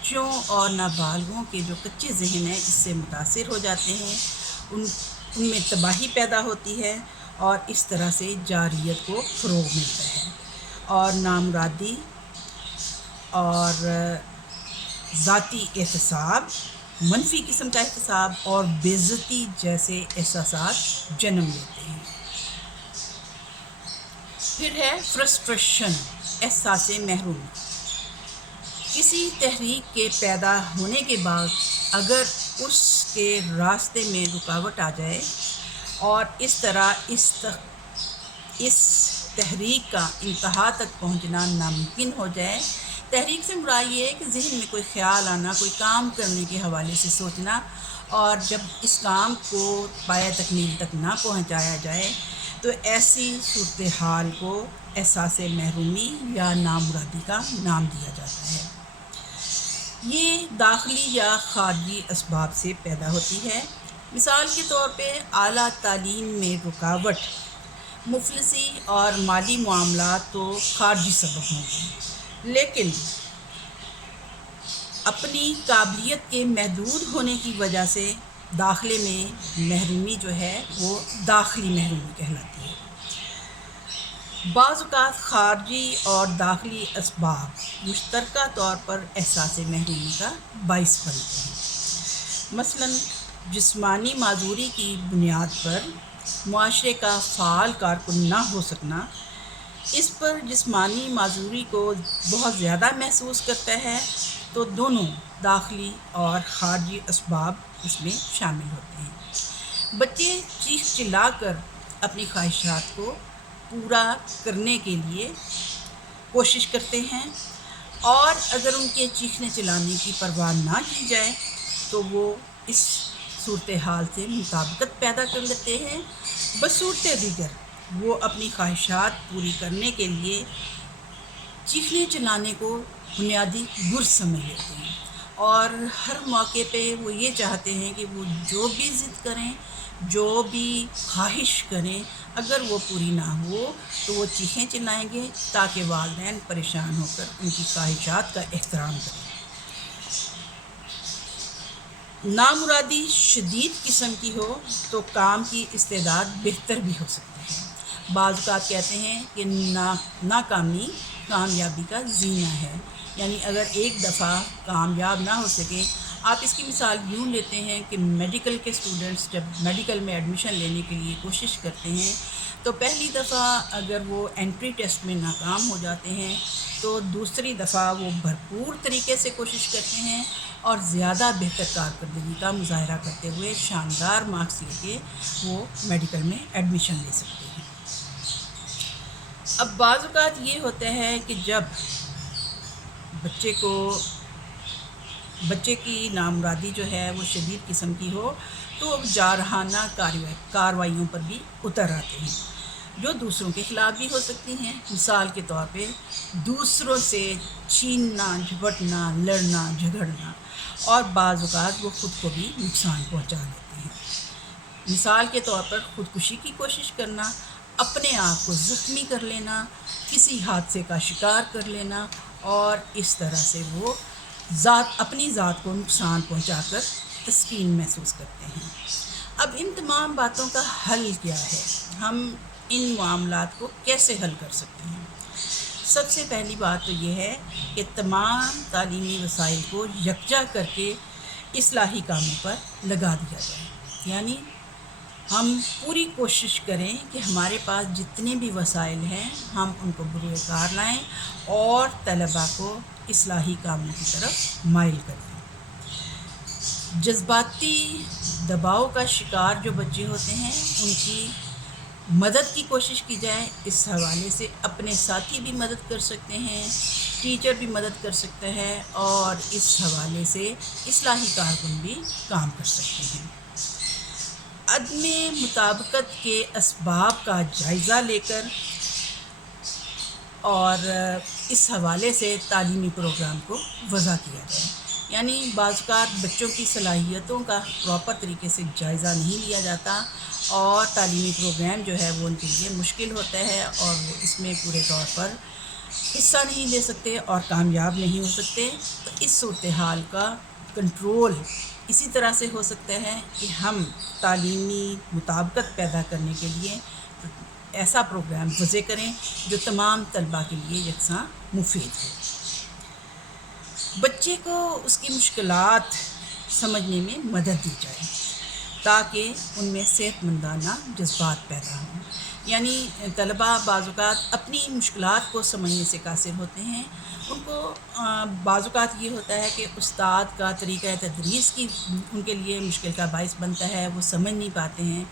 بچوں اور نابالغوں کے جو کچے ذہن ہیں اس سے متاثر ہو جاتے ہیں، ان میں تباہی پیدا ہوتی ہے، اور اس طرح سے جاریت کو فروغ ملتا ہے، اور نامرادی اور ذاتی احتساب، منفی قسم کا احتساب اور بے عزتی جیسے احساسات جنم لیتے ہیں۔ پھر ہے فرسٹریشن، احساس محرومی۔ کسی تحریک کے پیدا ہونے کے بعد اگر اس کے راستے میں رکاوٹ آ جائے اور اس طرح اس تحریک کا انتہا تک پہنچنا ناممکن ہو جائے۔ تحریک سے مراد یہ ہے کہ ذہن میں کوئی خیال آنا، کوئی کام کرنے کے حوالے سے سوچنا، اور جب اس کام کو پایہ تکمیل تک نہ پہنچایا جائے تو ایسی صورتحال کو احساس محرومی یا نامرادی کا نام دیا جاتا ہے۔ یہ داخلی یا خارجی اسباب سے پیدا ہوتی ہے۔ مثال کے طور پہ اعلیٰ تعلیم میں رکاوٹ، مفلسی اور مالی معاملات تو خارجی سبب ہوں گے، لیکن اپنی قابلیت کے محدود ہونے کی وجہ سے داخلے میں محرومی جو ہے وہ داخلی محرومی کہلاتی ہے۔ بعض اوقات خارجی اور داخلی اسباب مشترکہ طور پر احساس محرومی کا باعث بنتے ہیں۔ مثلاً جسمانی معذوری کی بنیاد پر معاشرے کا فعال کارکن نہ ہو سکنا، اس پر جسمانی معذوری کو بہت زیادہ محسوس کرتا ہے، تو دونوں داخلی اور خارجی اسباب اس میں شامل ہوتے ہیں۔ بچے چیخ چلا کر اپنی خواہشات کو پورا کرنے کے لیے کوشش کرتے ہیں، اور اگر ان کے چیخنے چلانے کی پرواہ نہ کی جائے تو وہ اس صورتحال سے مطابقت پیدا کر لیتے ہیں۔ بصورت دیگر وہ اپنی خواہشات پوری کرنے کے لیے چیخنے چلانے کو بنیادی گرز سمجھ لیتے ہیں، اور ہر موقع پہ وہ یہ چاہتے ہیں کہ وہ جو بھی ضد کریں، جو بھی خواہش کریں، اگر وہ پوری نہ ہو تو وہ چیخیں چلائیں گے تاکہ والدین پریشان ہو کر ان کی خواہشات کا احترام کریں۔ نامرادی شدید قسم کی ہو تو کام کی استعداد بہتر بھی ہو سکتی ہے۔ بعض اوقات کہتے ہیں کہ ناکامی کامیابی کا زینہ ہے، یعنی اگر ایک دفعہ کامیاب نہ ہو سکیں، آپ اس کی مثال یوں لیتے ہیں کہ میڈیکل کے اسٹوڈنٹس جب میڈیکل میں ایڈمیشن لینے کے لیے کوشش کرتے ہیں تو پہلی دفعہ اگر وہ انٹری ٹیسٹ میں ناکام ہو جاتے ہیں تو دوسری دفعہ وہ بھرپور طریقے سے کوشش کرتے ہیں اور زیادہ بہتر کارکردگی کا مظاہرہ کرتے ہوئے شاندار مارکس لے کے وہ میڈیکل میں ایڈمیشن لے سکتے ہیں۔ اب بعض اوقات یہ ہوتا ہے کہ جب بچے کی نامرادی جو ہے وہ شدید قسم کی ہو تو وہ جارحانہ کارروائیوں پر بھی اتر آتے ہیں، جو دوسروں کے خلاف بھی ہو سکتی ہیں۔ مثال کے طور پہ دوسروں سے چھیننا، جھپٹنا، لڑنا، جھگڑنا، اور بعض اوقات وہ خود کو بھی نقصان پہنچا لیتے ہیں۔ مثال کے طور پر خودکشی کی کوشش کرنا، اپنے آپ کو زخمی کر لینا، کسی حادثے کا شکار کر لینا، اور اس طرح سے وہ اپنی ذات کو نقصان پہنچا کر تسکین محسوس کرتے ہیں۔ اب ان تمام باتوں کا حل کیا ہے؟ ہم ان معاملات کو کیسے حل کر سکتے ہیں؟ سب سے پہلی بات تو یہ ہے کہ تمام تعلیمی وسائل کو یکجا کر کے اصلاحی کاموں پر لگا دیا جائے، یعنی ہم پوری کوشش کریں کہ ہمارے پاس جتنے بھی وسائل ہیں ہم ان کو بروئے کار لائیں اور طلباء کو اصلاحی کاموں کی طرف مائل کریں۔ جذباتی دباؤ کا شکار جو بچے ہوتے ہیں ان کی مدد کی کوشش کی جائے، اس حوالے سے اپنے ساتھی بھی مدد کر سکتے ہیں، ٹیچر بھی مدد کر سکتا ہے، اور اس حوالے سے اصلاحی کارکن بھی کام کر سکتے ہیں۔ عدم مطابقت کے اسباب کا جائزہ لے کر اور اس حوالے سے تعلیمی پروگرام کو وضع کیا جائے، یعنی بعض اوقات بچوں کی صلاحیتوں کا پراپر طریقے سے جائزہ نہیں لیا جاتا اور تعلیمی پروگرام جو ہے وہ ان کے لیے مشکل ہوتا ہے، اور وہ اس میں پورے طور پر حصہ نہیں لے سکتے اور کامیاب نہیں ہو سکتے، تو اس صورتحال کا کنٹرول اسی طرح سے ہو سکتا ہے کہ ہم تعلیمی مطابقت پیدا کرنے کے لیے ایسا پروگرام وضع کریں جو تمام طلباء کے لیے یکساں مفید ہو۔ بچے کو اس کی مشکلات سمجھنے میں مدد دی جائے تاکہ ان میں صحت مندانہ جذبات پیدا ہوں۔ یعنی طلباء بعض اوقات اپنی مشکلات کو سمجھنے سے قاصر ہوتے ہیں، ان کو بعض اوقات یہ ہوتا ہے کہ استاد کا طریقہ تدریس کی ان کے لیے مشکل کا باعث بنتا ہے، وہ سمجھ نہیں پاتے ہیں،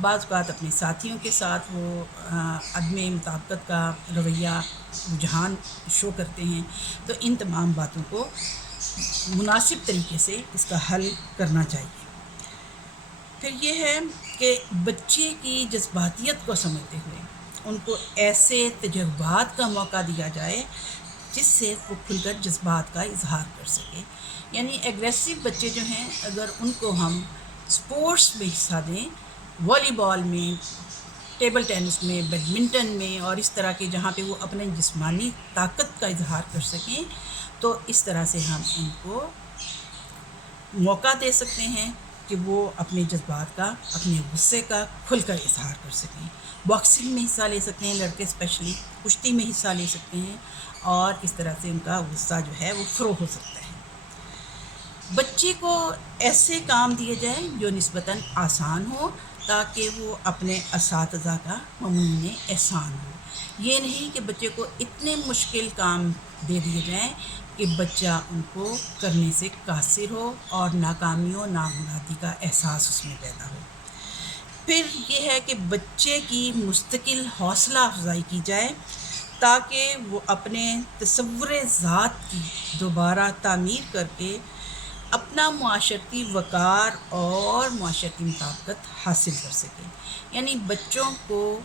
بعض اوقات اپنے ساتھیوں کے ساتھ وہ عدم مطابقت کا رویہ رجحان شو کرتے ہیں، تو ان تمام باتوں کو مناسب طریقے سے اس کا حل کرنا چاہیے۔ پھر یہ ہے کہ بچے کی جذباتیت کو سمجھتے ہوئے ان کو ایسے تجربات کا موقع دیا جائے جس سے وہ کھل کر جذبات کا اظہار کر سکے۔ یعنی ایگریسو بچے جو ہیں، اگر ان کو ہم سپورٹس میں حصہ دیں، والی بال میں، ٹیبل ٹینس میں، بیڈمنٹن میں، اور اس طرح کے جہاں پہ وہ اپنے جسمانی طاقت کا اظہار کر سکیں، تو اس طرح سے ہم ان کو موقع دے سکتے ہیں کہ وہ اپنے جذبات کا، اپنے غصے کا کھل کر اظہار کر سکیں۔ باکسنگ میں حصہ لے سکتے ہیں لڑکے، اسپیشلی کشتی میں حصہ لے سکتے ہیں، اور اس طرح سے ان کا غصہ جو ہے وہ فروغ ہو سکتا ہے۔ بچے کو ایسے کام دیے جائیں جو نسبتاً آسان ہو تاکہ وہ اپنے اساتذہ کا ممنون احسان ہو۔ یہ نہیں کہ بچے کو اتنے مشکل کام دے دیے جائیں کہ بچہ ان کو کرنے سے قاصر ہو اور ناکامیوں، نامرادی کا احساس اس میں پیدا ہو۔ پھر یہ ہے کہ بچے کی مستقل حوصلہ افزائی کی جائے تاکہ وہ اپنے تصور ذات کی دوبارہ تعمیر کر کے اپنا معاشرتی وقار اور معاشرتی مطابقت حاصل کر سکیں۔ یعنی بچوں کو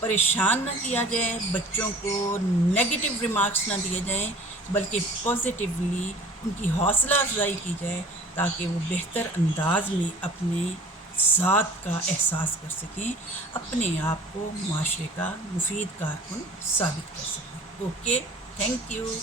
پریشان نہ کیا جائے، بچوں کو نیگیٹو ریمارکس نہ دیے جائیں، بلکہ پازیٹیولی ان کی حوصلہ افزائی کی جائے تاکہ وہ بہتر انداز میں اپنے ذات کا احساس کر سکیں، اپنے آپ کو معاشرے کا مفید کارکن ثابت کر سکیں۔ Okay, thank you.